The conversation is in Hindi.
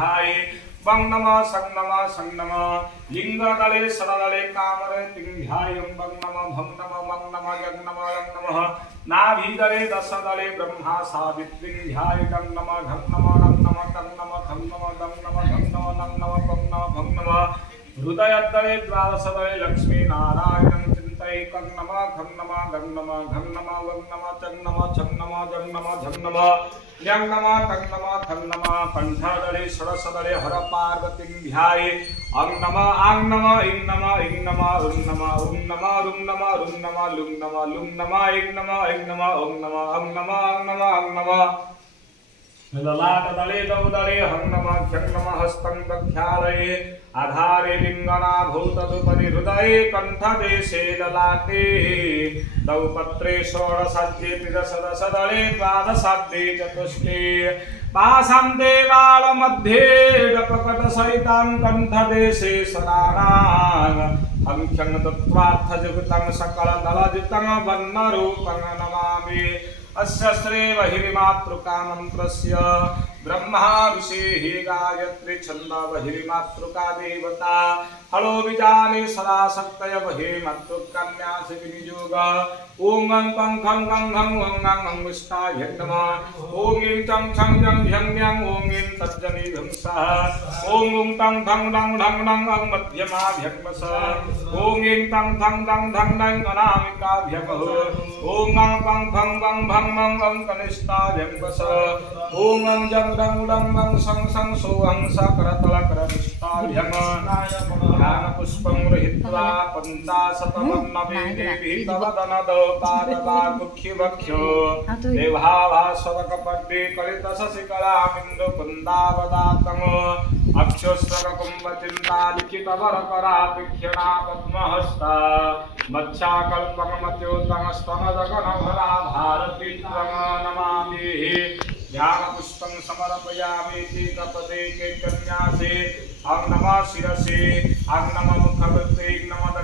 ध्याये वं नमः सं नमः लिंगदले सददले कामरे ध्यायं वं नमः भं नमः जं नमः नाभिदले दशदले ब्रह्मा सावित्री ध्याये गं नमः घं नमः तं नमः दं नमः घं नमः नं नमः पं नमः भं नमः हृदयदले द्वादशदले लक्ष्मी नारायणं चिन्तयेकं नमः घं नमः गं नमः घं नमः वं नमः चं नमः छं नमः जं नमः झं नमः यं नमः तं नमः खं नमः कंठदले षडशदले हर पार्वतीं ध्याये अं नमः आं नमः ईं नमः ईं नमः उं नमः उं नमः रुं नमः रुं नमः लुं नमः लुं नमः ईं नमः ईं नमः ओं नमः अं नमः अं नमः अं नमः ललाटदले दौदले हं नमः ख्यं नमः हस्तं दध्यालये आधारे लिंगना भूतदुपरि हृदये कंठदेशे ललाटे दौपत्रे षोडशध्ये त्रिदशदशदले द्वादशाब्दे चतुष्टे पाशान्ते बालमध्ये डपकटसहितां कंठदेशे सदानां हं ख्यं दत्त्वार्थजुगतं सकलदलजितं वर्णरूपं नमामि अस्य श्री बहिर्मातृका मंत्रस्य ब्रह्मा ऋषिः गायत्री छंद बहिर्मातृका देवता हलो बीजानि सदा शक्तय बहिर्मातृकन्यासि विनियोग ओं गं पं खं गं घं वं गं गं विष्णाय नमः ओं ईं चं छं जं झं ञं ओं ईं तज्जनि भं सः ओं ऊं तं ठं डं ढं डं अं मध्यमाभ्यग्मस ओं ईं तं ठं डं ढं डं अनामिकाभ्यगः ओं गं पं खं गं भं मं गं कनिष्ठाभ्यग्मस ओं गं जं डं डं गं सं सं सोऽहं सकरतलकरविष्टाभ्यम ज्ञानपुष्पं गृहीत्वा पञ्चाशतवर्णवे देवी तवदनद पादवाकुख्यवक्षो देवाभास्वरकपर्दे कलितशशिकलामिन्दुकुन्दावदातम् अक्षोस्वरकुम्भचिन्तालिखितवरकराभिक्षणा पद्महस्ता मत्स्याकल्पकमत्योत्तमस्तनजगनभरा भारती त्वं नमामि ध्यानपुष्पं समर्पयामि कपदे के कन्यासे अं नमः शिरसे अं नमः मुखवृत्ते नमः